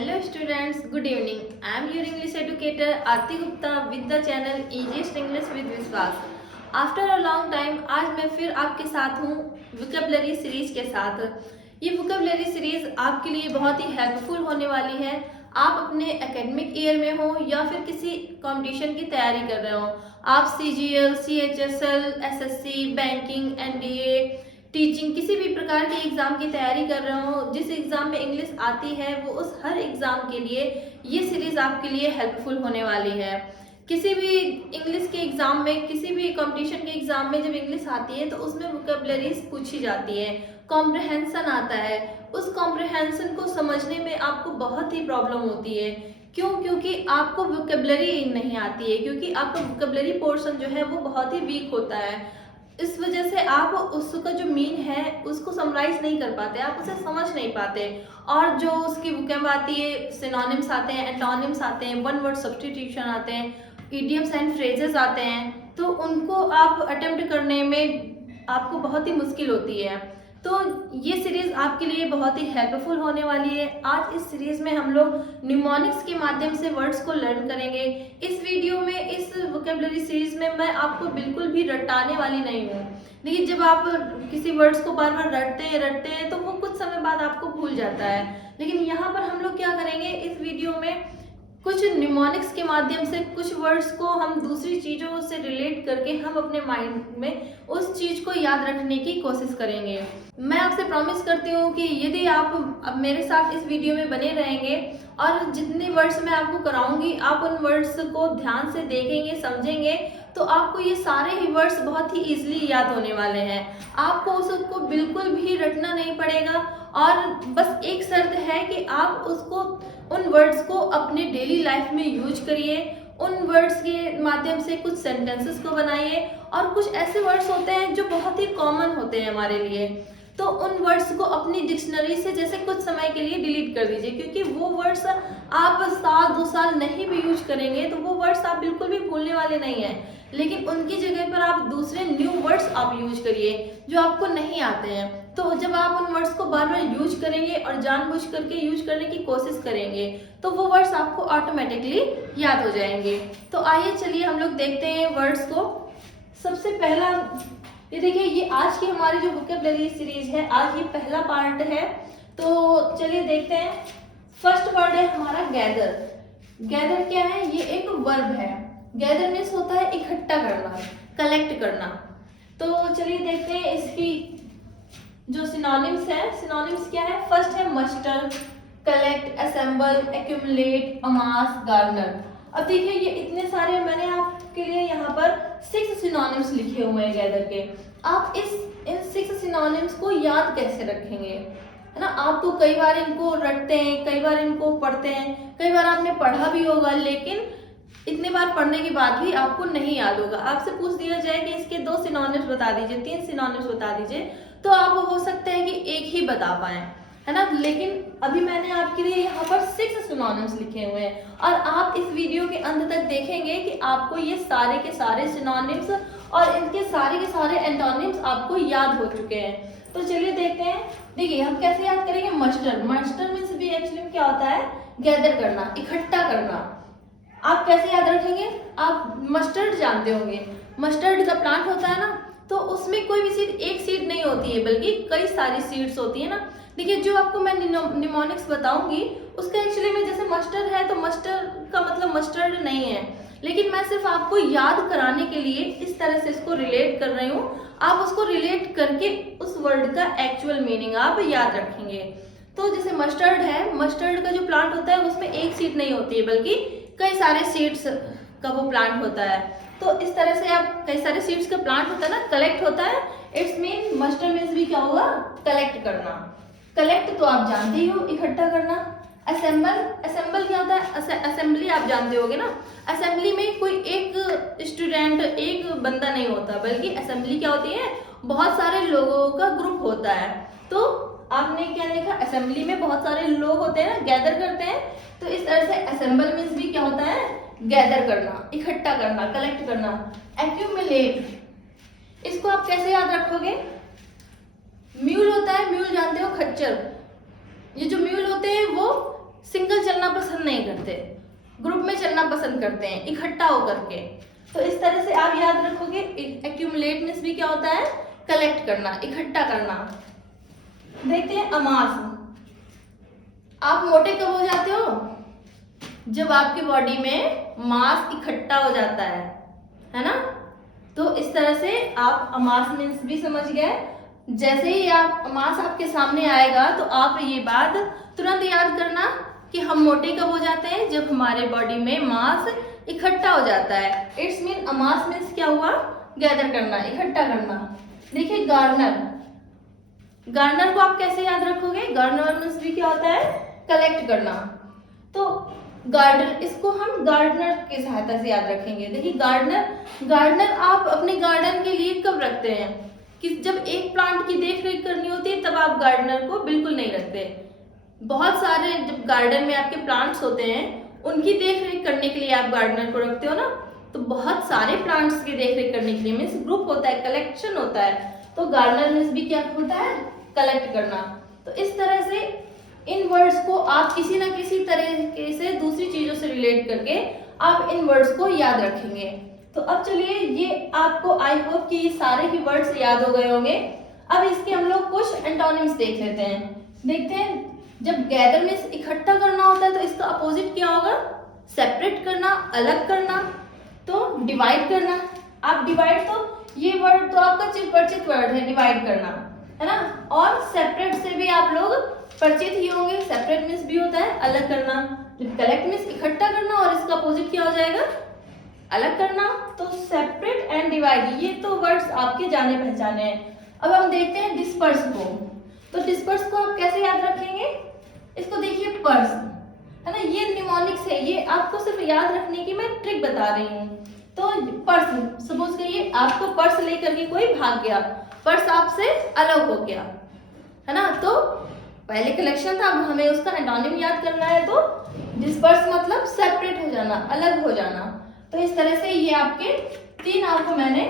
Hello students, good evening. I am your English educator Aarti Gupta with the channel Easiest English with Vishwas. After a long time आज मैं फिर आपके साथ हूँ vocabulary series के साथ। ये वोकैबुलरी सीरीज आपके लिए बहुत ही हेल्पफुल होने वाली है। आप अपने एकेडमिक ईयर में हो या फिर किसी कंपटीशन की तैयारी कर रहे हो, आप CGL, CHSL, SSC, banking, NDA, teaching किसी भी प्रकार के एग्ज़ाम की तैयारी कर रहे हो, जिस एग्ज़ाम में इंग्लिश आती है वो उस हर एग्ज़ाम के लिए ये सीरीज़ आपके लिए हेल्पफुल होने वाली है। किसी भी इंग्लिश के एग्ज़ाम में, किसी भी कंपटीशन के एग्ज़ाम में जब इंग्लिश आती है तो उसमें वोकैबुलरीज पूछी जाती है, कॉम्प्रहेंशन आता है। उस कॉम्प्रहेंशन को समझने में आपको बहुत ही प्रॉब्लम होती है। क्यों? क्योंकि आपको वोकैबुलरी नहीं आती है, क्योंकि आपका वोकैबुलरी पोर्शन जो है वो बहुत ही वीक होता है। इस वजह से आप उसका जो मीन है उसको समराइज नहीं कर पाते, आप उसे समझ नहीं पाते। और जो उसकी वोकैब आती है, सिनोनिम्स आते हैं, एंटोनिम्स आते हैं, वन वर्ड सब्स्टिट्यूशन आते हैं, इडियम्स एंड फ्रेजेस आते हैं, तो उनको आप अटेम्प्ट करने में आपको बहुत ही मुश्किल होती है। तो ये सीरीज आपके लिए बहुत ही हेल्पफुल होने वाली है। आज इस सीरीज में हम लोग निमोनिक्स के माध्यम से वर्ड्स को लर्न करेंगे। इस वीडियो में, इस वोकैबुलरी सीरीज में मैं आपको बिल्कुल भी रटाने वाली नहीं हूँ। देखिए, जब आप किसी वर्ड्स को बार बार रटते हैं तो वो कुछ समय बाद आपको भूल जाता है। लेकिन यहाँ पर हम लोग क्या करेंगे, इस वीडियो में कुछ निमोनिक्स के माध्यम से कुछ वर्ड्स को हम दूसरी चीज़ों से रिलेट करके हम अपने माइंड में उस चीज़ को याद रखने की कोशिश करेंगे। मैं आपसे प्रॉमिस करती हूँ कि यदि आप अब मेरे साथ इस वीडियो में बने रहेंगे और जितने वर्ड्स मैं आपको कराऊंगी आप उन वर्ड्स को ध्यान से देखेंगे, समझेंगे, तो आपको ये सारे ही वर्ड्स बहुत ही ईजिली याद होने वाले हैं। आपको उसको बिल्कुल भी रटना नहीं पड़ेगा और बस एक शर्त है कि आप उसको, उन वर्ड्स को अपने डेली लाइफ में यूज करिए। उन वर्ड्स के माध्यम से कुछ सेंटेंसेस को बनाइए। और कुछ ऐसे वर्ड्स होते हैं जो बहुत ही कॉमन होते हैं हमारे लिए, तो उन वर्ड्स को अपनी डिक्शनरी से जैसे कुछ समय के लिए डिलीट कर दीजिए, क्योंकि वो वर्ड्स आप साल 2 साल नहीं भी यूज करेंगे तो वो वर्ड्स आप बिल्कुल भी भूलने वाले नहीं हैं। लेकिन उनकी जगह पर आप दूसरे न्यू वर्ड्स आप यूज करिए जो आपको नहीं आते हैं। तो जब आप उन वर्ड्स को बार बार यूज करेंगे और जानबूझ करके यूज करने की कोशिश करेंगे तो वो वर्ड्स आपको ऑटोमेटिकली याद हो जाएंगे। तो आइए चलिए हम लोग देखते हैं वर्ड्स को। सबसे पहला ये देखिए, ये आज की हमारी जो वोकैबुलरी सीरीज है, आज ये पहला पार्ट है। तो चलिए देखते हैं। फर्स्ट वर्ड है हमारा गैदर। गैदर क्या है? ये एक वर्ब है। गैदर मीन्स होता है इकट्ठा करना, कलेक्ट करना। तो चलिए देखते हैं इसकी जो सिनोनिम्स है। सिनोनिम्स क्या है? फर्स्ट है muster, collect, assemble, accumulate, amass, garner. अब देखिए, ये इतने सारे मैंने आपके लिए यहाँ पर 6 सिनोनिम्स लिखे हुए हैं गैदर के। आप इन 6 सिनोनिम्स को याद कैसे रखेंगे, है ना? आप तो कई बार इनको रटते हैं, कई बार इनको पढ़ते हैं, कई बार आपने पढ़ा भी होगा, लेकिन इतने बार पढ़ने के बाद भी आपको नहीं याद होगा। आपसे पूछ दिया जाए कि इसके 2 सिनोनिम्स बता दीजिए, 3 सिनोनिम्स बता दीजिए, तो आप हो सकते हैं कि एक ही बता पाए, है ना? लेकिन अभी मैंने आपके लिए यहाँ पर 6 सिनोनिम्स लिखे हुए हैं और आप इस वीडियो के अंत तक देखेंगे कि आपको ये सारे के सारे सिनोनिम्स और इनके सारे के सारे एंटोनिम्स आपको याद हो चुके हैं। तो चलिए देखते हैं। देखिए, हम कैसे याद करेंगे? मस्टर। मस्टर मीन्स भी एक्चुअली क्या होता है? गैदर करना, इकट्ठा करना। आप कैसे याद रखेंगे? आप मस्टर्ड जानते होंगे, मस्टर्ड का प्लांट होता है ना, तो उसमें कोई भी सीड, एक सीड नहीं होती है बल्कि कई सारी सीड्स होती है ना। देखिए, जो आपको मैं निमोनिक्स बताऊंगी उसका एक्चुअली में जैसे मस्टर्ड है तो मस्टर्ड का मतलब मस्टर्ड नहीं है, लेकिन मैं सिर्फ आपको याद कराने के लिए इस तरह से इसको रिलेट कर रही हूँ। आप उसको रिलेट करके उस वर्ड का एक्चुअल मीनिंग आप याद रखेंगे। तो जैसे मस्टर्ड है, मस्टर्ड का जो प्लांट होता है उसमें एक सीड नहीं होती है बल्कि कई सारे सीड्स का वो प्लांट होता है। तो इस तरह से आप, कई सारे सीड्स का प्लांट होता है ना, कलेक्ट होता है। इट्स मीन मस्टर मीन्स भी क्या होगा? कलेक्ट करना। कलेक्ट तो आप जानते ही हो, इकट्ठा करना। असेंबल, असेंबल क्या होता है? असेंबली आप जानते होगे ना। असेंबली में कोई एक स्टूडेंट, एक बंदा नहीं होता, बल्कि असेंबली क्या होती है? बहुत सारे लोगों का ग्रुप होता है। तो आपने क्या देखा? असेंबली में बहुत सारे लोग होते हैं ना, गैदर करते हैं। तो इस तरह से असेंबल मीन्स भी क्या होता है? गैदर करना, इकट्ठा करना, कलेक्ट करना। एक्यूमुलेट, इसको आप कैसे याद रखोगे? म्यूल होता है, म्यूल जानते हो, खच्चर। ये जो म्यूल होते हैं वो सिंगल चलने थे, ग्रुप में चलना पसंद करते हैं, इकट्ठा होकर के। तो इस तरह से आप याद रखोगे। एक्यूमुलेट मीन्स भी क्या होता है, कलेक्ट करना, इकट्ठा करना। देखते हैं अमास। आप मोटे कब हो जाते हो, जब आपकी बॉडी में मास इकट्ठा हो जाता है ना। तो इस तरह से आप अमास मीन्स भी समझ गए। जैसे ही आप अमास आपके सामने आएगा तो आप ये बात तुरंत याद करना कि हम मोटे कब हो जाते हैं, जब हमारे बॉडी में मास इकट्ठा हो जाता है। इट्स मीन अमास मीन्स क्या हुआ, गैदर करना, इकट्ठा करना। देखिए गार्नर, गार्नर को आप कैसे याद रखोगे, गार्नर मीन्स भी क्या होता है, कलेक्ट करना। तो गार्डन, इसको हम गार्डनर की सहायता से याद रखेंगे। देखिए गार्डनर, गार्डनर आप अपने गार्डन के लिए कब रखते हैं, कि जब एक प्लांट की देख रेख करनी होती है तब आप गार्डनर को बिल्कुल नहीं रखते। बहुत सारे जब गार्डन में आपके प्लांट्स होते हैं उनकी देख रेख करने के लिए आप गार्डनर को रखते हो ना। तो बहुत सारे प्लांट्स की देख रेख करने के लिए मीन्स ग्रुप होता है, कलेक्शन होता है। तो गार्डनर मीन्स भी क्या होता है, कलेक्ट करना। तो इस तरह से इन वर्ड्स को आप किसी ना किसी तरीके से दूसरी चीजों से रिलेट करके आप इन वर्ड्स को याद रखेंगे। तो अब चलिए, ये आपको आई होप कि ये सारे ही वर्ड्स याद हो गए होंगे। अब इसके हम लोग कुछ एंटोनिम्स देख लेते हैं। देखते हैं, जब गैदर मीन्स इकट्ठा करना होता है तो इसका अपोजिट क्या होगा, सेपरेट करना, अलग करना। तो डिवाइड करना, आप डिवाइड, तो ये वर्ड तो आपका परिचित वर्ड है, डिवाइड करना, है ना। और सेपरेट से भी आप लोग परिचित ही होंगे। सेपरेट मीन्स भी होता है अलग करना। कलेक्ट मीन्स इकट्ठा करना और इसका अपोजिट क्या हो जाएगा, अलग करना। तो सेपरेट एंड डिवाइड, ये तो वर्ड्स आपके जाने पहचाने हैं। अब हम देखते हैं डिस्पर्स को। तो डिस्पर्स को आप कैसे याद रखेंगे, इसको देखिए पर्स, है ना, ये निमोनिक्स है, ये आपको सिर्फ याद रखने की मैं ट्रिक बता रही हूँ। तो पर्स, सपोज करिए आपको पर्स लेकर के कोई भाग गया, पर्स आपसे अलग हो गया, है ना। तो पहले कलेक्शन था, अब हमें उसका एंटोनिम याद करना है। तो डिस्पर्स मतलब सेपरेट हो जाना, अलग हो जाना। तो इस तरह से ये आपके 3 आपको मैंने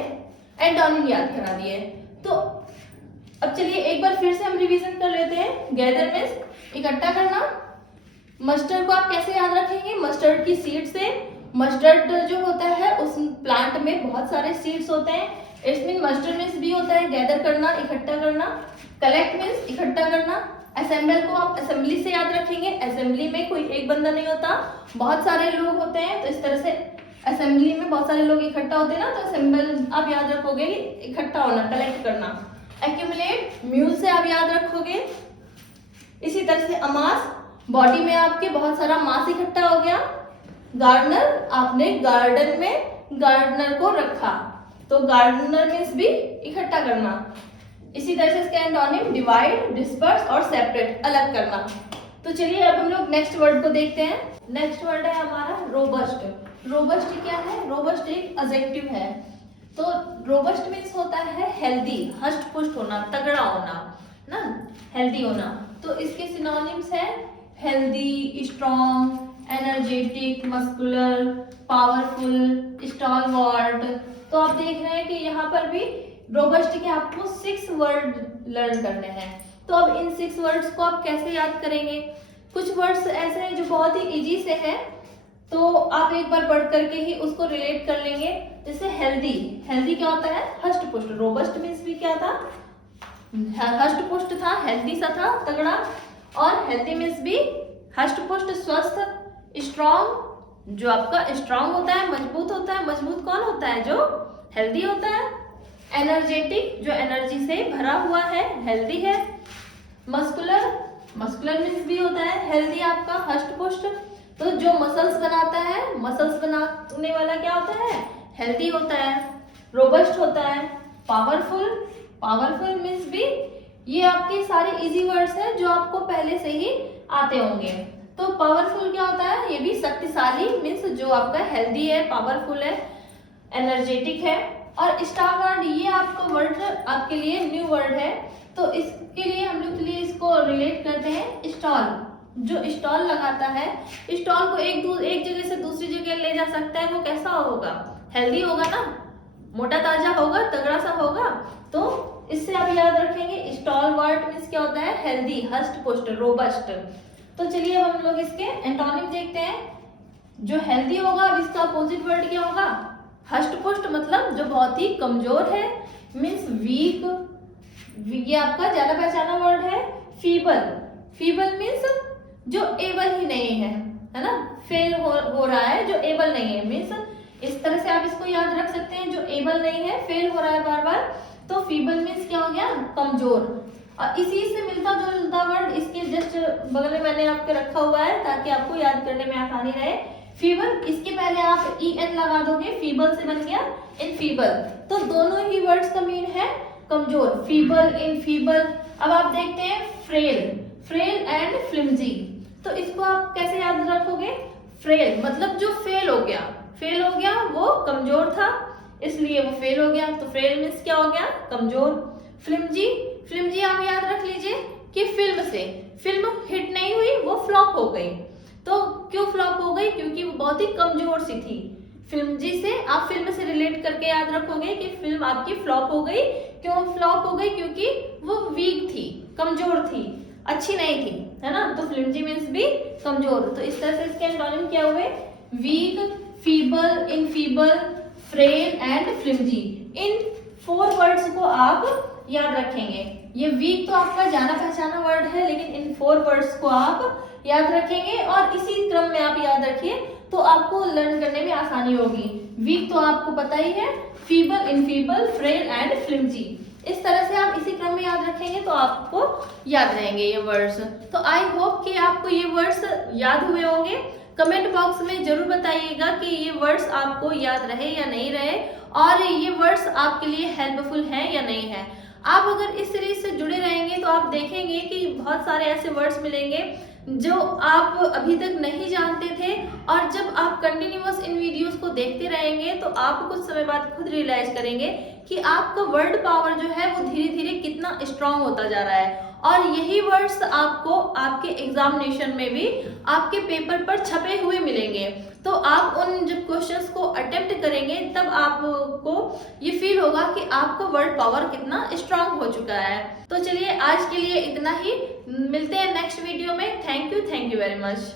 एंटोनिम याद करा दिए। तो अब चलिए एक बार फिर से हम रिवीजन कर लेते हैं। गैदर मीन्स इकट्ठा करना। मस्टर्ड को आप कैसे याद रखेंगे, मस्टर्ड की सीड से। मस्टर्ड जो होता है उस प्लांट में बहुत सारे सीड्स होते हैं। इट्स मीन मस्टर्ड मीन्स भी होता है गैदर करना, इकट्ठा करना। कलेक्ट मीन्स इकट्ठा करना। असेंबल को आप असेंबली से याद रखेंगे। असेंबली में कोई एक बंदा नहीं होता, बहुत सारे लोग होते हैं। तो इस तरह से असेंबली में बहुत सारे लोग इकट्ठा होते हैं ना, तो असेंबल आप याद रखोगे, इकट्ठा होना, कलेक्ट करना। एक्यूमुलेट, म्यूज से आप याद रखोगे। इसी तरह से अमास, बॉडी में आपके बहुत सारा मास इकट्ठा हो गया। गार्डनर, आपने गार्डन में गार्डनर को रखा, तो गार्डनर मीन्स भी इकट्ठा करना। इसी तरह से इसके एंटोनिम डिवाइड, डिस्पर्स और सेपरेट, अलग करना। तो चलिए अब हम लोग नेक्स्ट वर्ड को देखते हैं। नेक्स्ट वर्ड है हमारा रोबस्ट। रोबस्ट क्या है, रोबस्ट एक एडजेक्टिव है। तो रोबस्ट मीन्स होता है हेल्दी, हष्ट पुष्ट होना, तगड़ा होना ना, हेल्दी होना। तो इसके सिनोनिम्स है healthy, strong, energetic, muscular, powerful, stalwart. तो आप देख रहे हैं कि यहाँ पर भी रोबस्ट के आपको 6 वर्ड लर्न करने हैं। तो अब इन 6 वर्ड्स को आप कैसे याद करेंगे। कुछ वर्ड्स ऐसे हैं जो बहुत ही इजी से हैं, तो आप एक बार पढ़ करके ही उसको रिलेट कर लेंगे। जैसे हेल्दी, हेल्दी क्या होता है, हष्ट पुष्ट। रोबस्ट मीन्स भी क्या था, हष्ट पुष्ट था, हेल्दी सा था, तगड़ा। और हेल्दी मीन्स भी हष्ट पुष्ट, स्वस्थ। स्ट्रॉन्ग, जो आपका स्ट्रॉन्ग होता है, मजबूत होता है। मजबूत कौन होता है, जो हेल्दी होता है। एनर्जेटिक, जो एनर्जी से भरा हुआ है, हेल्दी है। मस्कुलर, मस्कुलर मीन्स भी होता है हेल्दी आपका, हष्ट पुष्ट। तो जो मसल्स बनाता है, मसल्स बनाने वाला क्या होता है, हेल्दी होता है, रोबस्ट होता है। पावरफुल, पावरफुल मीन्स भी, ये आपके सारे इजी वर्ड्स हैं जो आपको पहले से ही आते होंगे। तो पावरफुल क्या होता है, ये भी शक्तिशाली मीन्स जो आपका हेल्दी है, पावरफुल है, एनर्जेटिक है। और स्टारवर्ड, ये आपका वर्ड आपके लिए न्यू वर्ड है। तो इसके लिए हम लोग के लिए इसको रिलेट करते हैं स्टॉल। जो स्टॉल लगाता है, स्टॉल को एक जगह से दूसरी जगह ले जा सकता है, वो कैसा होगा, हेल्दी होगा ना, मोटा ताजा होगा, तगड़ा सा होगा। तो इससे आप याद रखेंगे स्टॉल वर्ड मीन्स क्या होता है, हेल्दी, हष्ट पुष्ट, रोबस्ट। तो चलिए अब हम लोग इसके एंटोनिम देखते हैं। जो हेल्दी होगा अब इसका अपोजिट वर्ड क्या होगा? हष्ट पुष्ट, मतलब जो बहुत ही कमजोर है, मीन्स वीक। ये आपका जाना पहचाना वर्ड है। फीबल, फीबल मीन्स जो एबल ही नहीं है ना, फेल हो रहा है, जो एबल नहीं है, मीन्स इस तरह से आप इसको याद रख सकते हैं, जो एबल नहीं है, फेल हो रहा है बार बार, तो फीबल मीन्स क्या हो गया? कमजोर। और इसी से मिलता जुलता वर्ड इसके जस्ट बगल में मैंने आपके रखा हुआ है ताकि आपको याद करने में आसानी रहे। फीबल, इसके पहले आप en लगा दोगे, फीबल से बन गया इनफीबल। तो दोनों ही वर्ड्स का मीन है कमजोर, फीबल, इनफीबल। अब आप देखते हैं फ्रेल, फ्रेल एंड फ्लिमजी। तो इसको आप कैसे याद रखोगे? फ्रेल मतलब जो फेल हो गया, फेल हो गया, वो कमजोर था इसलिए वो फेल हो गया, तो फेल मीन्स क्या हो गया? कमजोर। फ्लिमजी, फ्लिमजी आप याद रख लीजिए कि फिल्म से, फिल्म हिट नहीं हुई, वो फ्लॉप हो गई। तो क्यों फ्लॉप हो गई? क्योंकि वो बहुत ही कमजोर सी थी। फिल्मजी से आप फिल्म से रिलेट करके याद रखोगे कि फिल्म आपकी फ्लॉप हो गई। क्यों फ्लॉप हो गई? क्योंकि वो वीक थी, कमजोर थी, अच्छी नहीं थी, है ना। तो फ्लिमजी मीन्स भी कमजोर। तो इस तरह से इसके एंटोनिम क्या हुए? Weak, feeble, enfeeble, frail and flimsy. इन 4 वर्ड्स को आप याद रखेंगे। ये वीक तो आपका जाना पहचाना वर्ड है, लेकिन इन 4 वर्ड्स को आप याद रखेंगे और इसी क्रम में आप याद रखिए तो आपको लर्न करने में आसानी होगी। वीक तो आपको पता ही है, feeble, enfeeble, frail and flimsy. इस तरह से आप इसी क्रम में याद रखेंगे तो आपको याद रहेंगे ये वर्ड्स। तो आई होप कि आपको ये वर्ड्स याद हुए होंगे। कमेंट बॉक्स में जरूर बताइएगा कि ये वर्ड्स आपको याद रहे या नहीं रहे, और ये वर्ड्स आपके लिए हेल्पफुल हैं या नहीं है। आप अगर इस सीरीज से जुड़े रहेंगे तो आप देखेंगे कि बहुत सारे ऐसे वर्ड्स मिलेंगे जो आप अभी तक नहीं जानते थे, और जब आप कंटिन्यूअस इन वीडियोस को देखते रहेंगे तो आप कुछ समय बाद खुद रियलाइज करेंगे कि आपका वर्ड पावर जो है वो धीरे धीरे कितना स्ट्रांग होता जा रहा है। और यही वर्ड्स आपको आपके एग्जामिनेशन में भी आपके पेपर पर छपे हुए मिलेंगे। तो आप उन जब क्वेश्चंस को अटेम्प्ट करेंगे तब आपको ये फील होगा कि आपका वर्ड पावर कितना स्ट्रांग हो चुका है। तो चलिए आज के लिए इतना ही, मिलते हैं नेक्स्ट वीडियो में। Thank you very much.